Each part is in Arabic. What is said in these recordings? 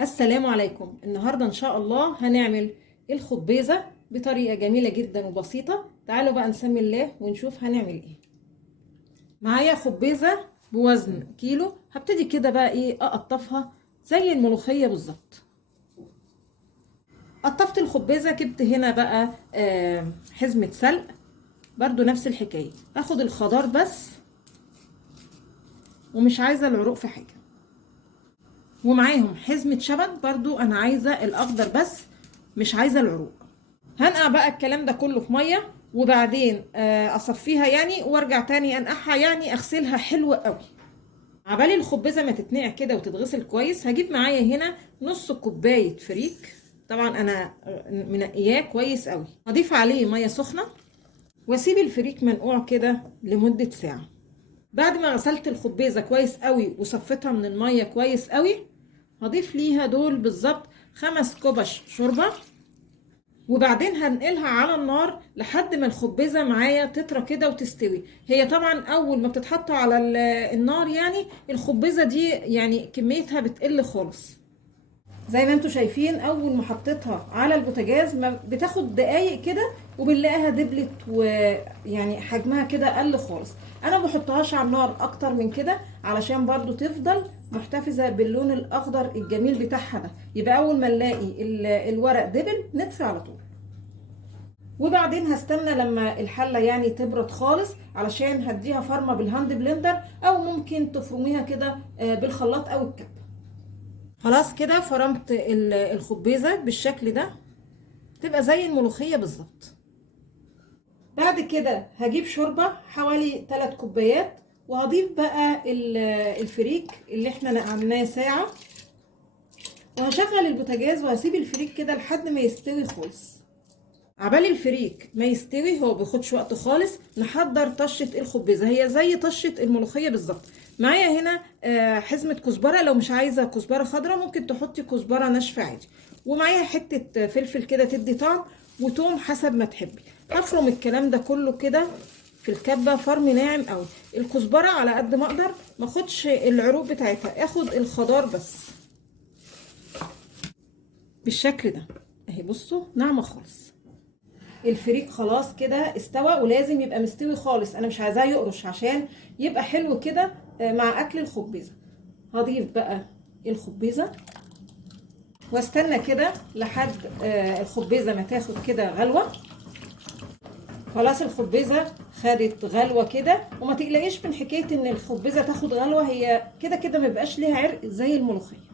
السلام عليكم. النهاردة ان شاء الله هنعمل الخبيزة بطريقة جميلة جدا وبسيطة. تعالوا بقى نسمي الله ونشوف هنعمل ايه. معايا خبيزة بوزن كيلو. هبتدي كده بقى ايه اقطفها زي الملوخية بالظبط. قطفت الخبيزة، جبت هنا بقى حزمة سلق، برضو نفس الحكاية. اخد الخضار بس ومش عايزة العروق في حاجة، ومعاهم حزمة شبت، برضو انا عايزة الاخضر بس مش عايزة العروق. هنقع بقى الكلام ده كله في ميه وبعدين اصفيها يعني وارجع تاني انقعها، يعني اغسلها حلو قوي. عبالي الخبزه ما تتنقع كده وتتغسل كويس، هجيب معايا هنا نص كوبايه فريك. طبعا انا منقياه كويس قوي. هضيف عليه ميه سخنه واسيب الفريك منقوع كده لمده ساعه. بعد ما غسلت الخبيزه كويس قوي وصفيتها من الميه كويس قوي، هضيف ليها دول بالظبط 5 كوبش شوربه، وبعدين هنقلها على النار لحد ما الخبزه معايا تطرى كده وتستوي. هي طبعا اول ما بتتحط على النار يعني الخبزه دي يعني كميتها بتقل خالص. زي ما انتم شايفين اول ما حطيتها على البوتاجاز ما بتاخد دقايق كده وبنلاقيها دبلت ويعني حجمها كده قل خالص. انا ما بحطهاش على النار اكتر من كده علشان برضو تفضل محتفظه باللون الاخضر الجميل بتاعها ده. يبقى اول ما نلاقي الورق دبل نطفي على طول. وبعدين هستنى لما الحله يعني تبرد خالص علشان هديها فرمه بالهاند بلندر، او ممكن تفرميها كده بالخلاط او الكب. خلاص كده فرمت الخبيزه بالشكل ده، تبقى زي الملوخيه بالظبط. بعد كده هجيب شوربه حوالي 3 كوبايات، وهضيف بقى الفريك اللي احنا نقعناه ساعه، وهشغل البوتاجاز وهسيب الفريك كده لحد ما يستوي خالص. عبال الفريك ما يستوي، هو بياخدش وقت خالص، نحضر طشه الخبيزه. هي زي طشه الملوخيه بالظبط. معايا هنا حزمه كزبره، لو مش عايزه كزبره خضراء ممكن تحطي كزبره ناشفه عادي، ومعايا حته فلفل كده تدي طعم، وتوم حسب ما تحبي. هفرم الكلام ده كله كده في الكبه فرم ناعم قوي. الكزبره على قد ما اقدر ما اخدش العروق بتاعتها، اخد الخضار بس بالشكل ده اهي. بصوا ناعمه خالص. الفريك خلاص كده استوى، ولازم يبقى مستوي خالص، انا مش عايزاه يقرش عشان يبقى حلو كده مع اكل الخبيزه. هضيف بقى الخبيزه واستنى كده لحد الخبيزه ما تاخد كده غلوه. خلاص الخبيزه خدت غلوه كده، وما تقلقيش من حكايه ان الخبيزه تاخد غلوه، هي كده كده ما بيبقاش ليها عرق زي الملوخيه.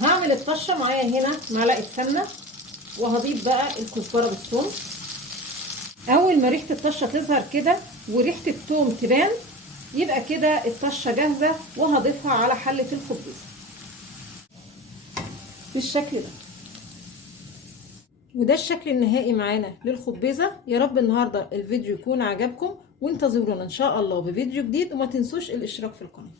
هعمل الطشه. معايا هنا معلقه سمنه، وهضيف بقى الكزبره بالثوم. اول ما ريحه الطشه تظهر كده وريحه الثوم تبان، يبقى كده الطشه جاهزه، وهضيفها على حله الخبز بالشكل ده. وده الشكل النهائي معانا للخبيزه. يا رب النهارده الفيديو يكون عجبكم، وانتظرونا ان شاء الله بفيديو جديد، وما تنسوش الاشتراك في القناه.